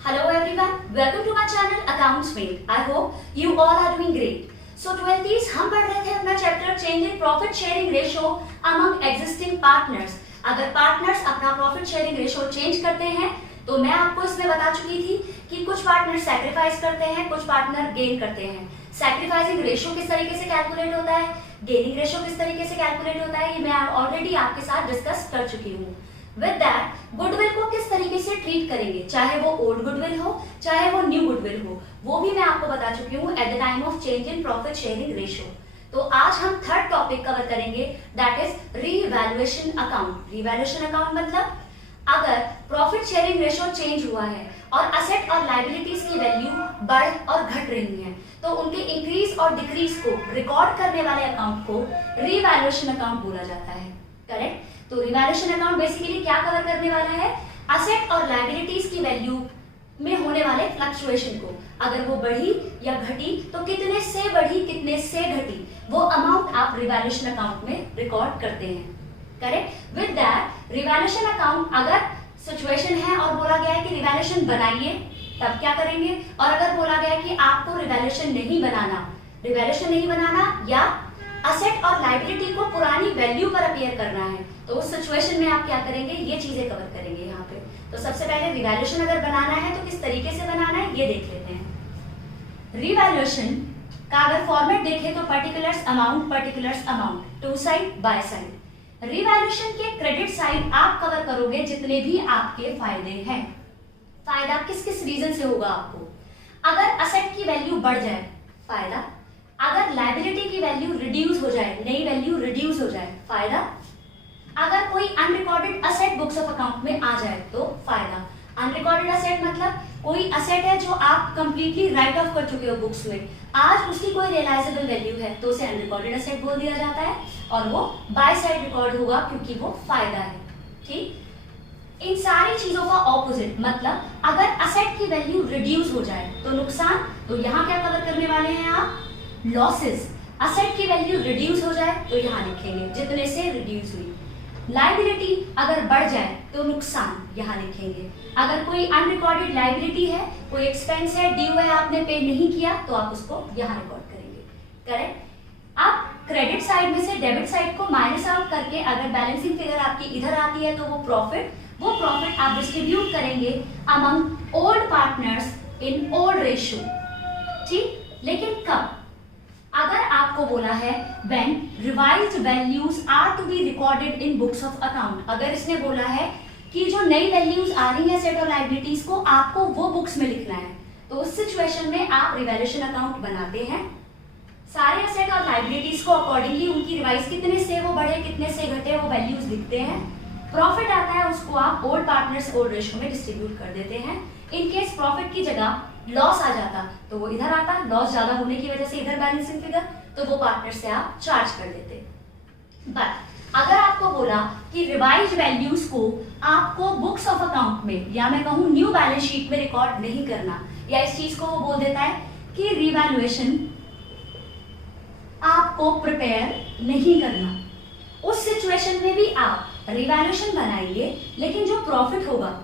Hello everyone, welcome to my channel Accounts Made. I hope you all are doing great. So 12th हम पढ़ रहे थे अपना chapter change in profit sharing ratio among existing partners. अगर partners अपना profit sharing ratio change करते हैं तो मैं आपको इसमें बता चुकी थी कि कुछ पार्टनर सैक्रिफाइस करते हैं, कुछ पार्टनर गेन करते हैं। सैक्रिफाइसिंग रेशो किस तरीके से कैलकुलेट होता है, गेनिंग रेशो किस तरीके से कैलकुलेट होता है, ये मैं ऑलरेडी आपके साथ डिस्कस कर चुकी हूँ। विद दैट गुडविल को किस तरीके से ट्रीट करेंगे, चाहे वो ओल्ड गुडविल हो चाहे वो न्यू गुडविल हो, वो भी मैं आपको बता चुकी हूँ at the time of change in profit sharing ratio. तो आज हम थर्ड टॉपिक कवर करेंगे, that is revaluation account. Revaluation account मतलब अगर प्रॉफिट शेयरिंग रेशो चेंज हुआ है और असेट और लायबिलिटीज की वैल्यू बढ़ और घट रही है तो उनके इंक्रीज और डिक्रीज को रिकॉर्ड करने वाले अकाउंट को रीवैल्यूएशन अकाउंट बोला जाता है। करेक्ट। तो रिवैल्यूएशन अकाउंट बेसिकली क्या कवर करने वाला है, असेट और लायबिलिटीज की वैल्यू में होने वाले फ्लक्चुएशन को, अगर वो बढ़ी या घटी तो कितने से बढ़ी कितने से घटी, वो अमाउंट आप रिवैल्यूएशन अकाउंट में रिकॉर्ड करते हैं। Correct. With that revaluation account अगर सिचुएशन है और बोला गया है कि रिवैल्यूएशन बनाइए तब क्या करेंगे, और अगर बोला गया है कि आपको रिवैल्यूएशन नहीं बनाना या असेट और लायबिलिटी को पुरानी वैल्यू पर अपीयर करना है तो उस सिचुएशन में आप क्या करेंगे, ये चीजें कवर करेंगे यहाँ पे। तो सबसे पहले रिवैल्यूएशन अगर बनाना है तो किस तरीके से बनाना है ये देख लेते हैं। रिवैल्यूएशन का अगर फॉर्मेट देखें तो particulars amount two side by side. Revaluation के क्रेडिट साइड आप कवर करोगे जितने भी आपके फायदे हैं। फायदा किस किस रीजन से होगा आपको, अगर असेट की वैल्यू बढ़ जाए फायदा, अगर लायबिलिटी की वैल्यू रिड्यूस हो जाए, नई वैल्यू रिड्यूस हो जाए फायदा, अगर कोई unrecorded asset books of account में आ जाए तो फायदा। अनरिकॉर्डेड असेट मतलब कोई असेट है जो आप कंप्लीटली राइट ऑफ कर चुके हो बुक्स में, आज उसकी कोई रियलाइजेबल वैल्यू है तो उसे अनरिकॉर्डेड असेट बोल दिया जाता है और वो बाय साइड रिकॉर्ड होगा क्योंकि वो फायदा है। ठीक। इन सारी चीजों का ऑपोजिट मतलब अगर असेट की वैल्यू रिड्यूस हो जाए तो नुकसान, तो यहाँ क्या कवर करने वाले हैं आप, लॉसेस। असेट की वैल्यू रिड्यूस हो जाए तो यहाँ लिखेंगे जितने से रिड्यूस हुई। लायबिलिटी अगर बढ़ जाए तो नुकसान यहाँ लिखेंगे। अगर कोई अनरिकॉर्डेड लायबिलिटी है, कोई एक्सपेंस है, ड्यू है, आपने पे नहीं किया तो आप उसको यहाँ रिकॉर्ड करेंगे। करेक्ट। अब क्रेडिट साइड में से डेबिट साइड को माइनस आउट करके अगर बैलेंसिंग फिगर आपकी इधर आती है तो वो प्रॉफिट आप डिस्ट्रीब्यूट करेंगे among old partners in old ratio. ठीक। लेकिन कब, अगर आपको बोला है when revised values are to be recorded in books of account, अगर इसने बोला है कि जो नई वैल्यूज आ रही है सेट और लायबिलिटीज को आपको वो बुक्स में लिखना है तो उस सिचुएशन में आप रिवैल्यूएशन अकाउंट बनाते हैं। सारे असेट और लायबिलिटीज को अकॉर्डिंगली उनकी रिवाइज कितने से वो बढ़े कितने से घटे वो वैल्यूज लिखते हैं। प्रॉफिट आता है उसको आप ओल्ड पार्टनर्स ओल्ड रेशियो में डिस्ट्रीब्यूट कर देते हैं। इन केस प्रॉफिट की जगह लॉस आ जाता तो वो इधर आता, लॉस ज्यादा होने की वजह से इधर बैलेंसिंग फिगर, तो वो पार्टनर से आप चार्ज कर देते। बट अगर आपको बोला कि रिवाइज वैल्यूज को आपको बुक्स ऑफ अकाउंट में या मैं कहूं न्यू बैलेंस शीट में रिकॉर्ड नहीं करना, या इस चीज को वो बोल देता है कि रिवैल्यूएशन आपको प्रिपेयर नहीं करना, उस सिचुएशन में भी आप रिवैल्यूएशन बनाएंगे लेकिन जो प्रॉफिट होगा,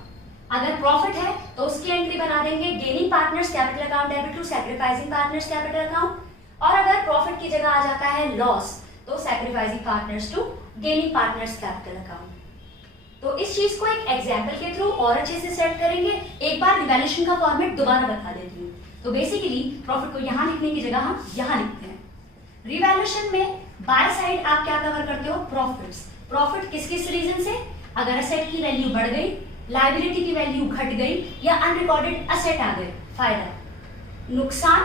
अगर प्रॉफिट है तो उसकी एंट्री बना देंगे gaining partners capital account debit to sacrificing partners capital account, और अगर प्रॉफिट की जगह आ जाता है लॉस तो sacrificing partners to gaining partners capital account. तो इस चीज को एक एग्जांपल के थ्रू और अच्छे से सेट करेंगे। एक बार रिवैल्यूएशन का फॉर्मेट दोबारा बता देती हूँ। तो बेसिकली प्रॉफिट को यहाँ लिखने की जगह हम यहाँ लिखते हैं। रिवैल्यूएशन में बाय साइड आप क्या कवर करते हो, प्रॉफिट्स। प्रॉफिट किस किस रीजन से, अगर असेट की वैल्यू बढ़ गई, लायबिलिटी की वैल्यू घट गई या अनरिकॉर्डेड असेट आ गए फायदा। नुकसान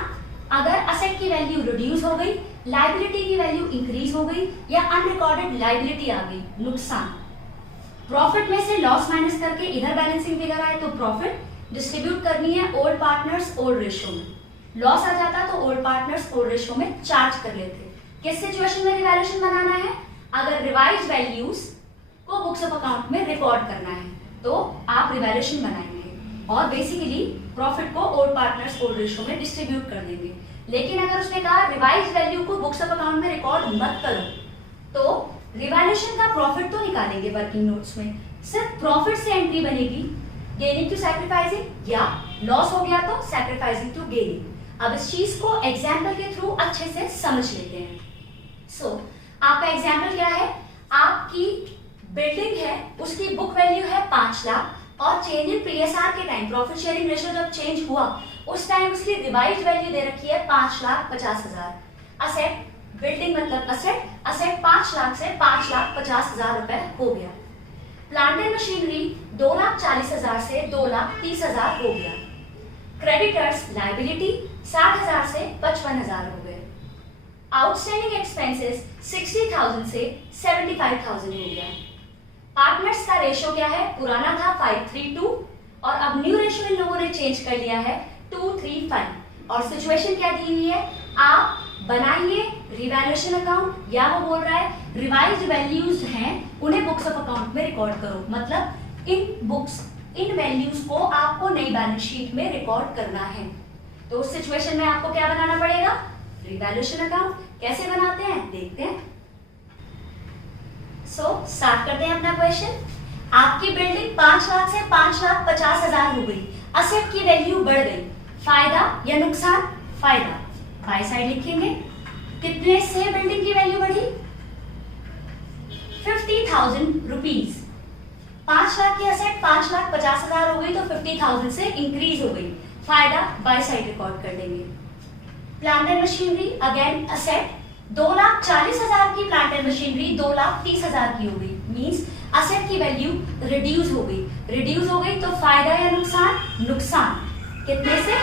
अगर असेट की वैल्यू रिड्यूस हो गई, लायबिलिटी की वैल्यू इंक्रीज हो गई या अनरिकॉर्डेड लायबिलिटी आ गई, नुकसान। प्रॉफिट में से लॉस माइनस करके इधर बैलेंसिंग फिगर आए तो प्रॉफिट डिस्ट्रीब्यूट करनी है ओल्ड पार्टनर्स ओल्ड रेशियो में। लॉस आ जाता तो ओल्ड पार्टनर्स ओल्ड रेशियो में चार्ज कर लेते। किस सिचुएशन में रिवैल्यूएशन बनाना है, अगर रिवाइज वैल्यूज को बुक्स ऑफ अकाउंट में रिकॉर्ड करना है तो आप रिवैल्यूएशन बनाएंगे और बेसिकली प्रॉफिट को ओल्ड पार्टनर्स ओल्ड रेशियो में डिस्ट्रीब्यूट कर देंगे। लेकिन अगर उसने कहा रिवाइज वैल्यू को बुक्स ऑफ अकाउंट में रिकॉर्ड मत करो तो रिवैल्यूएशन का प्रॉफिट तो निकालेंगे वर्किंग नोट्स में, सिर्फ प्रॉफिट से एंट्री बनेगी गेनिंग टू सैक्रिफाइसिंग या लॉस हो गया तो सैक्रिफाइसिंग टू गेनिंग। अब इस चीज को एग्जाम्पल के थ्रू अच्छे से समझ लेते हैं। सो आपका एग्जाम्पल क्या है, आपकी बिल्डिंग है, उसकी बुक वैल्यू है 5 लाख और चेंज इन पीएसआर के टाइम, प्रॉफिट शेयरिंग रेशियो जब चेंज हुआ उस टाइम उसकी रिवाइज्ड वैल्यू दे रखी है 5,50,000। असेट, बिल्डिंग मतलब असेट, असेट 5 लाख से 5,50,000 रुपए हो गया। प्लांट एंड मशीनरी 2,40,000 से 2,30,000 हो गया। क्रेडिटर्स लायबिलिटी 60,000 से 55,000 हो गए। आउटस्टैंडिंग एक्सपेंसेस 60,000 से 75,000 हो गया। पार्टनर्स का रेशो क्या है, पुराना था 5:3:2 और अब न्यू रेशो इन लोगों ने चेंज कर लिया है 2:3:5। और सिचुएशन क्या दी हुई है, आप बनाइए रिवैल्यूएशन अकाउंट या वो बोल रहा है रिवाइज्ड वैल्यूज हैं उन्हें बुक्स ऑफ अकाउंट में रिकॉर्ड करो, मतलब इन बुक्स, इन वैल्यूज को आपको नई बैलेंस शीट में रिकॉर्ड करना है। तो उस सिचुएशन में आपको क्या बनाना पड़ेगा, रिवैल्यूएशन अकाउंट। कैसे बनाते हैं देखते हैं। सो स्टार्ट करते हैं अपना क्वेश्चन। आपकी बिल्डिंग 5 लाख से 5,50,000 हो गई, असेट की वैल्यू बढ़ गई, फायदा या नुकसान, फायदा। बाय साइड लिखेंगे, कितने से बिल्डिंग की वैल्यू बढ़ी, 50,000 रुपीज। 5 लाख की असेट 5,50,000 हो गई तो 50,000 से इंक्रीज हो गई, फायदा बाय साइड रिकॉर्ड कर देंगे। Plant and machinery again asset 2,40,000 की प्लांट एंड मशीनरी 2,30,000 की हो गई, मींस असेट की वैल्यू रिड्यूस हो गई। रिड्यूस हो गई तो फायदा या नुकसान, नुकसान। कितने से,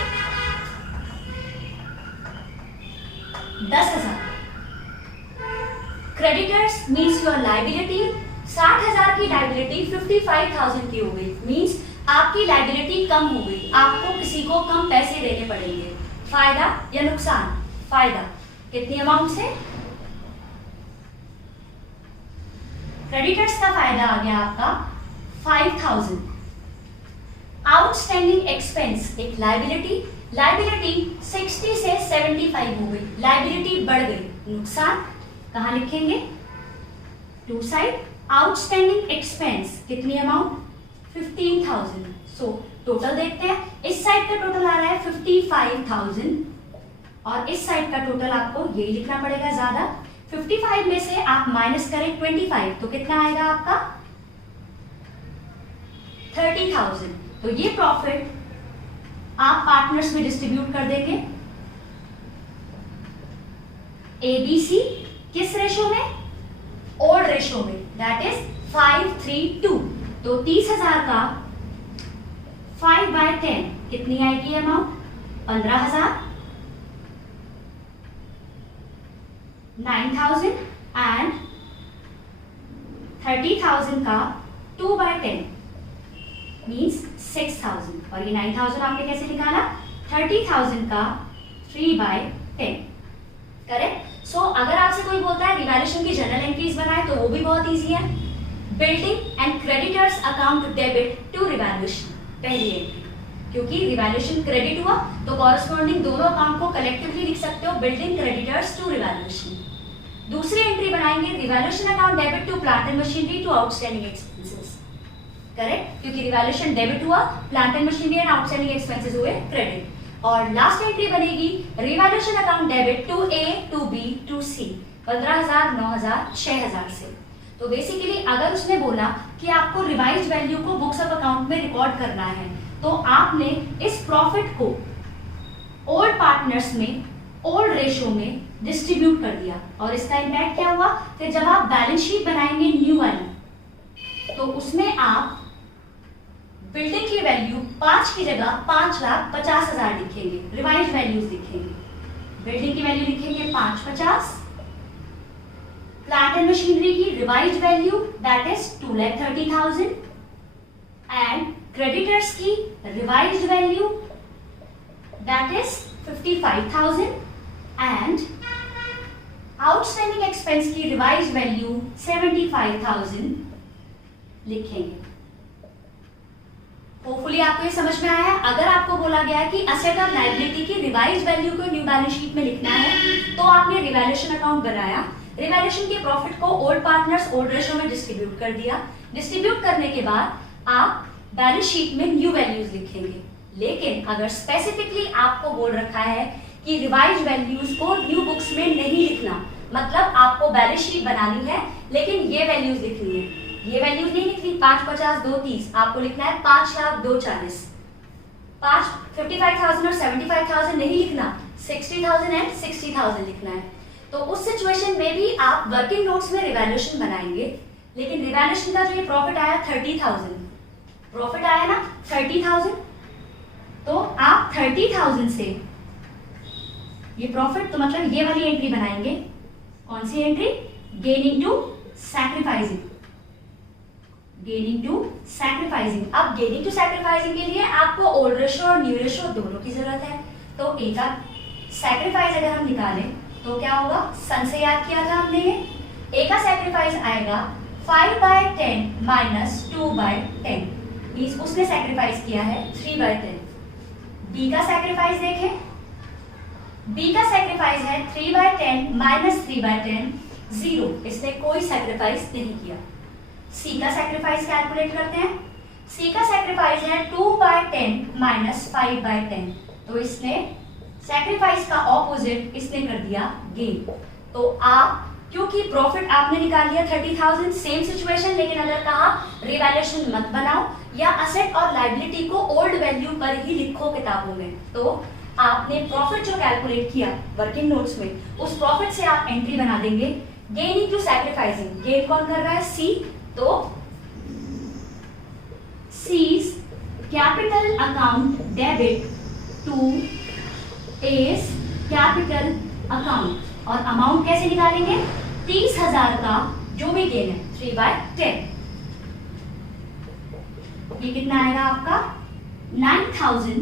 10,000। क्रेडिटर्स मींस योर लायबिलिटी 60,000 की लायबिलिटी 55,000 की हो गई, मींस आपकी लायबिलिटी कम हो गई, आपको किसी को कम पैसे देने पड़ेंगे। फायदा या नुकसान, फायदा। कितनी अमाउंट से, क्रेडिटर्स का फायदा आ गया आपका 5,000। आउटस्टैंडिंग एक्सपेंस एक लायबिलिटी, लायबिलिटी 60 से 75 हो गई, लायबिलिटी बढ़ गई, नुकसान। कहां लिखेंगे, टू साइड। आउटस्टैंडिंग एक्सपेंस कितनी अमाउंट, 15,000। सो टोटल देखते हैं, इस साइड का टोटल आ रहा है 55,000 और इस साइड का टोटल आपको यही लिखना पड़ेगा ज्यादा। 55 में से आप माइनस करें 25 तो कितना आएगा आपका, 30,000। तो ये प्रॉफिट आप पार्टनर्स में डिस्ट्रीब्यूट कर देंगे। एबीसी किस रेशो में, ओड रेशो में, दैट इज 5:3:2। तो 30,000 का 5/10 कितनी आएगी अमाउंट, 15,000, 9,000 एंड 30,000 का 2/10 मीन्स 6,000। और ये 9,000 आपने कैसे निकाला, 30,000 का 3/10। करेक्ट। सो अगर आपसे कोई बोलता है रिवैल्यूएशन की जनरल एंट्रीज बनाए तो वो भी बहुत इजी है। Building and creditors account debit to revaluation, पहली एंट्री, क्योंकि रिवैल्यूएशन क्रेडिट हुआ तो कॉरस्पॉन्डिंग दोनों अकाउंट को कलेक्टिवली लिख सकते हो, बिल्डिंग क्रेडिटर्स टू रिवैल्यूएशन। दूसरी एंट्री बनाएंगे revaluation account debit to plant and machinery to outstanding expenses, correct, क्योंकि रिवैल्यूएशन डेबिट हुआ, plant and machinery and outstanding expenses हुए क्रेडिट। और लास्ट एंट्री बनेगी revaluation account debit to A, to B, to C, 15,000, 9,000, 6,000 से। तो basically अगर उसने बोला कि आपको रिवाइज्ड वैल्यू को बुक्स ऑफ अकाउंट में रिकॉर्ड करना है तो आपने इस प्रॉफिट को ओल्ड पार्टनर्स में, ओल्ड रेशो में डिस्ट्रीब्यूट कर दिया। और इसका इम्पैक्ट क्या हुआ, कि जब आप बैलेंस शीट बनाएंगे न्यू वाली तो उसमें आप बिल्डिंग की वैल्यू 5 की जगह 5,50,000 लिखेंगे, रिवाइज्ड वैल्यूज लिखेंगे। बिल्डिंग की वैल्यू लिखेंगे 550, प्लांट एंड मशीनरी की revised value that is 2,30,000 and creditors की revised value that is 55,000 and outstanding expense की रिवाइज्ड वैल्यू 75,000 लिखेंगे। होपफुली आपको ये समझ में आया है। अगर आपको बोला गया है कि असेट और लायबिलिटी की रिवाइज्ड वैल्यू को न्यू बैलेंस शीट में लिखना है तो आपने रिवैल्यूएशन अकाउंट बनाया, रिवैल्यूएशन के प्रॉफिट को ओल्ड पार्टनर्स ओल्ड रेशो में डिस्ट्रीब्यूट कर दिया। डिस्ट्रीब्यूट करने के बाद आप बैलेंस शीट में न्यू वैल्यूज लिखेंगे, लेकिन अगर स्पेसिफिकली आपको बोल रखा है कि रिवाइज वैल्यूज को न्यू बुक्स में नहीं लिखना, मतलब आपको बैलेंस शीट बनानी है लेकिन ये वैल्यूज लिखनी है, ये वैल्यूज नहीं लिखनी 550 2 30, आपको लिखना है 5 लाख 2 40, 55,000 और 75,000 नहीं लिखना, 60,000 एंड 60,000 लिखना है। तो उस सिचुएशन में भी आप वर्किंग नोट्स में रिवैल्यूएशन बनाएंगे, लेकिन रिवैल्यूएशन का जो ये प्रॉफिट आया 30,000, प्रॉफिट आया ना 30,000, तो आप 30,000 से ये प्रॉफिट, तो मतलब ये वाली एंट्री बनाएंगे। कौन सी entry? Gaining to sacrificing, gaining to sacrificing. अब गेनिंग टू सैक्रिफाइसिंग के लिए आपको ओल्ड रेशो और न्यू रेशो दोनों की जरूरत है। तो ए का सैक्रिफाइस अगर हम निकालें तो क्या होगा? सन से याद किया था हमने ये। ए का सैक्रिफाइस आएगा 5/10 माइनस 2/10, मींस उसने सैक्रिफाइस किया है 3/10। बी का सैक्रिफाइस देखें, बी का सैक्रिफाइस है 3/10 माइनस 3/10, 0, इसने कोई सैक्रिफाइस नहीं किया। सी का सैक्रिफाइस कैलकुलेट करते हैं। सी का सैक्रिफाइस है 2/10 माइनस 5/10, तो इसने सैक्रिफाइस का ऑपोजिट इसने कर दिया गेन। तो आप, क्योंकि प्रॉफिट आपने निकाल लिया 30,000, सेम सिचुएशन, लेकिन अगर कहा रिवैल्यूएशन मत बनाओ या असेट और लायबिलिटी को ओल्ड वैल्यू पर ही लिखो किताबों में, तो आपने प्रॉफिट जो कैलकुलेट किया वर्किंग नोट्स में, उस प्रॉफिट से आप एंट्री बना देंगे गेनिंग टू सैक्रिफाइसिंग। गेन कौन कर रहा है? सी। तो C's capital account debit to A's capital account. और अमाउंट कैसे निकालेंगे? 30,000 का जो भी गेन है 3/10, ये कितना आएगा आपका? 9,000।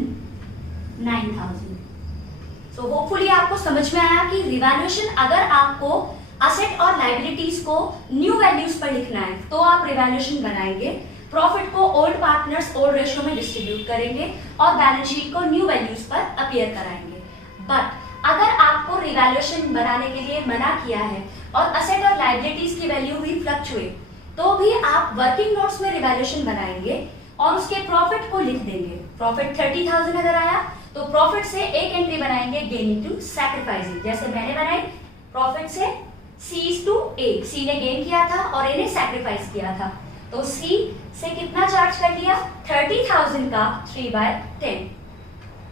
सो होपफुली आपको समझ में आया कि रिवैल्यूएशन अगर आपको असेट और लायबिलिटीज को न्यू वैल्यूज पर लिखना है तो आप रिवैल्यूएशन बनाएंगे, प्रॉफिट को ओल्ड पार्टनर्स ओल्ड रेशियो में डिस्ट्रीब्यूट करेंगे और बैलेंस शीट को न्यू वैल्यूज पर अपीयर कराएंगे। बट अगर आपको रिवैल्यूएशन बनाने के लिए मना किया है और असेट और लायबिलिटीज की वैल्यू हुई फ्लक्चुएट, तो भी आप वर्किंग नोट्स में रिवैल्यूएशन बनाएंगे और उसके प्रॉफिट को लिख देंगे। प्रॉफिट 30,000 अगर आया तो प्रॉफिट से एक एंट्री बनाएंगे गेनिंग टू सैक्रिफाइसिंग, जैसे मैंने बनाई प्रॉफिट से सी टू ए, सी ने गेन किया था और ए ने सैक्रिफाइस किया था, तो सी से कितना चार्ज कर दिया? 30,000 का 3/10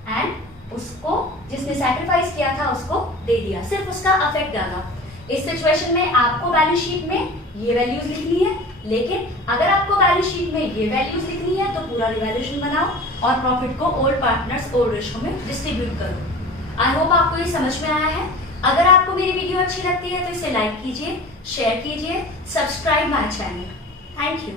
एंड उसको जिसने सैक्रिफाइस किया था उसको दे दिया, सिर्फ उसका अफेक्ट डाला। इस सिचुएशन में आपको बैलेंस शीट में ये वैल्यूज लिखनी है, लेकिन अगर आपको बैलेंस शीट में ये वैल्यूज लिखनी है तो पूरा रिवैल्यूएशन बनाओ और प्रॉफिट को ओल्ड पार्टनर्स ओल्ड रेशियो में डिस्ट्रीब्यूट करो। आई होप आपको ये समझ में आया है। अगर आपको मेरी वीडियो अच्छी लगती है तो इसे लाइक कीजिए, शेयर कीजिए, subscribe my channel. Thank you.